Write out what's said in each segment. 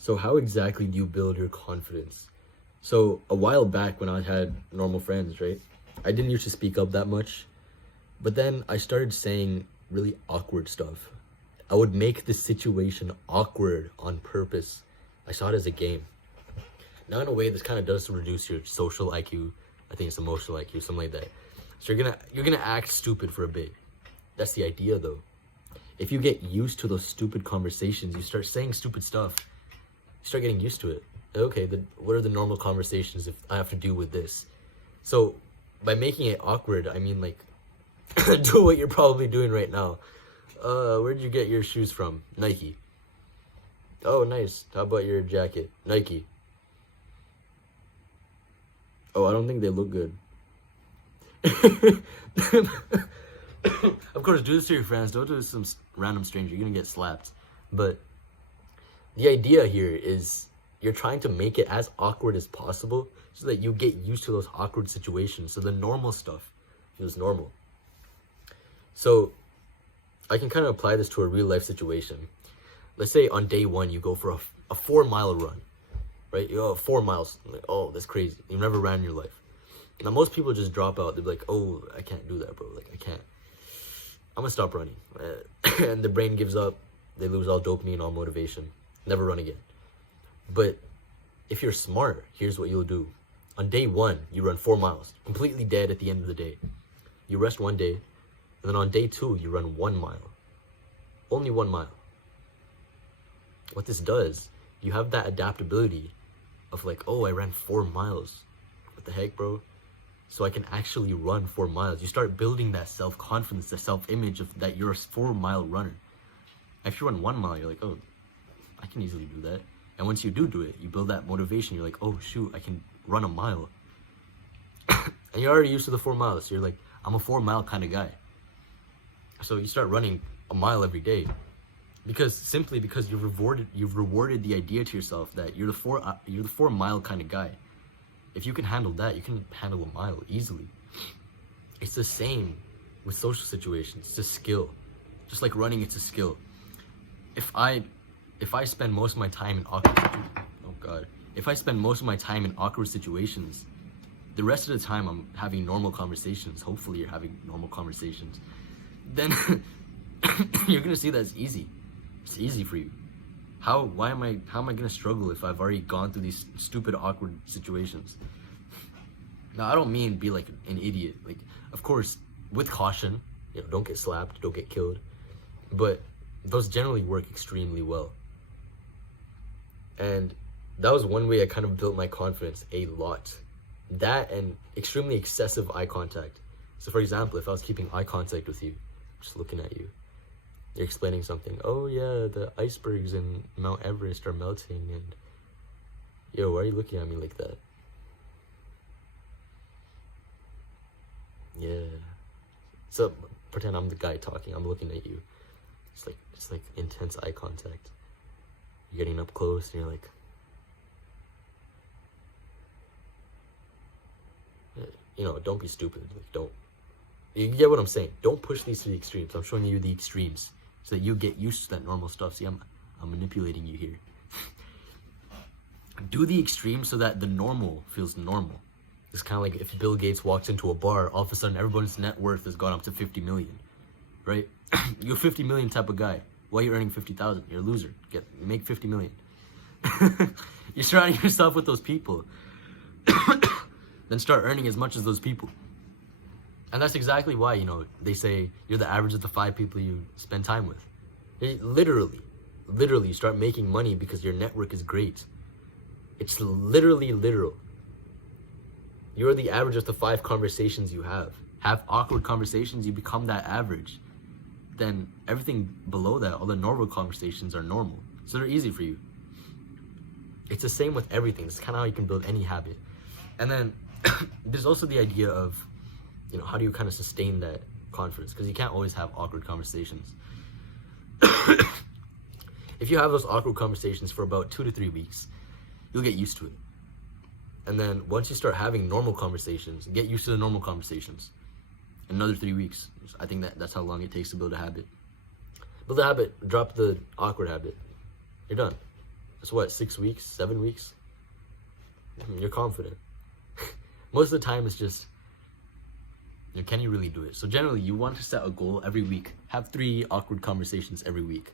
So how exactly do you build your confidence? So a while back when I had normal friends, right? I didn't used to speak up that much, but then I started saying really awkward stuff. I would make the situation awkward on purpose. I saw it as a game. Now in a way this kind of does reduce your social IQ. I think it's emotional IQ, something like that. So you're gonna act stupid for a bit. That's the idea though. If you get used to those stupid conversations, you start saying stupid stuff. You start getting used to it. Okay, what are the normal conversations if I have to deal with this? So by making it awkward, I mean like do what you're probably doing right now. Where'd you get your shoes from? Nike. Oh, nice. How about your jacket? Nike. Oh, I don't think they look good. Of course, do this to your friends. Don't do this to some random stranger. You're gonna get slapped. But the idea here is you're trying to make it as awkward as possible so that you get used to those awkward situations. So the normal stuff feels normal. So I can kind of apply this to a real life situation. Let's say on day one, you go for a 4 mile run, right? You go 4 miles. Like, oh, that's crazy. You've never ran in your life. Now, most people just drop out. They're like, oh, I can't do that, bro. Like, I can't. I'm gonna stop running. And the brain gives up. They lose all dopamine, all motivation. Never run again. But if you're smart, here's what you'll do. On day one, you run 4 miles, completely dead at the end of the day. You rest one day, and then on day two, you run 1 mile. Only 1 mile. What this does, you have that adaptability of like, oh, I ran 4 miles. What the heck, bro? So I can actually run 4 miles. You start building that self-confidence, the self-image of that you're a 4 mile runner. If you run 1 mile, you're like, oh, I can easily do that. And once you do it, you build that motivation. You're like, oh, shoot, I can run a mile. And you're already used to the 4 miles. So you're like, I'm a 4 mile kind of guy. So you start running a mile every day. Simply because you've rewarded the idea to yourself that you're the 4 mile kind of guy. If you can handle that, you can handle a mile easily. It's the same with social situations. It's a skill. Just like running, it's a skill. If I spend most of my time in awkward situations, the rest of the time I'm having normal conversations. Hopefully you're having normal conversations. Then you're gonna see that it's easy. It's easy for you. How am I gonna struggle if I've already gone through these stupid, awkward situations? Now, I don't mean be like an idiot. Like, of course, with caution, don't get slapped, don't get killed. But those generally work extremely well. And that was one way I kind of built my confidence a lot. That and extremely excessive eye contact. So for example, if I was keeping eye contact with you, just looking at you, you're explaining something. Oh yeah, the icebergs in Mount Everest are melting, and yo, why are you looking at me like that? Yeah. So pretend I'm the guy talking. I'm looking at you. It's like intense eye contact. You're getting up close, and you're like, don't be stupid. Like, don't. You get what I'm saying? Don't push these to the extremes. I'm showing you the extremes so that you get used to that normal stuff. See, I'm manipulating you here. Do the extremes so that the normal feels normal. It's kind of like if Bill Gates walks into a bar, all of a sudden everyone's net worth has gone up to 50 million, right? You're a 50 million type of guy. Why are you earning 50,000? You're a loser. Make 50 million. You're surrounding yourself with those people. Then start earning as much as those people. And that's exactly why, they say you're the average of the 5 people you spend time with. Literally, you start making money because your network is great. It's literally literal. You're the average of the 5 conversations you have. Have awkward conversations, you become that average. Then everything below that, all the normal conversations are normal. So they're easy for you. It's the same with everything. It's kind of how you can build any habit. And then there's also the idea of, how do you kind of sustain that confidence? Because you can't always have awkward conversations. If you have those awkward conversations for about 2 to 3 weeks, you'll get used to it. And then once you start having normal conversations, get used to the normal conversations. Another 3 weeks. I think that's how long it takes to build a habit. Build a habit, drop the awkward habit. You're done. That's what, 6 weeks, 7 weeks? You're confident. Most of the time it's just, can you really do it? So generally, you want to set a goal every week. Have 3 awkward conversations every week.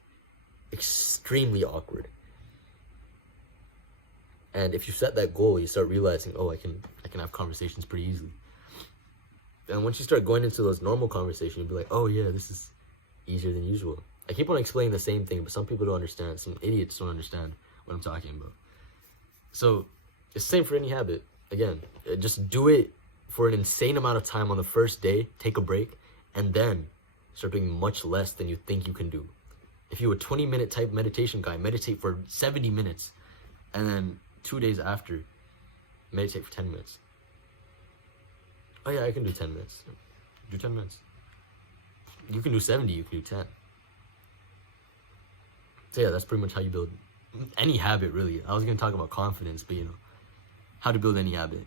Extremely awkward. And if you set that goal, you start realizing, oh, I can have conversations pretty easily. And once you start going into those normal conversations, you'll be like, oh yeah, this is easier than usual. I keep on explaining the same thing, but some people don't understand. Some idiots don't understand what I'm talking about. So it's the same for any habit. Again, just do it for an insane amount of time on the first day, take a break, and then start doing much less than you think you can do. If you're a 20-minute type meditation guy, meditate for 70 minutes, and then 2 days after, meditate for 10 minutes. Oh yeah, I can do 10 minutes. Do 10 minutes. You can do 70, you can do 10. So yeah, that's pretty much how you build any habit, really. I was going to talk about confidence, but how to build any habit.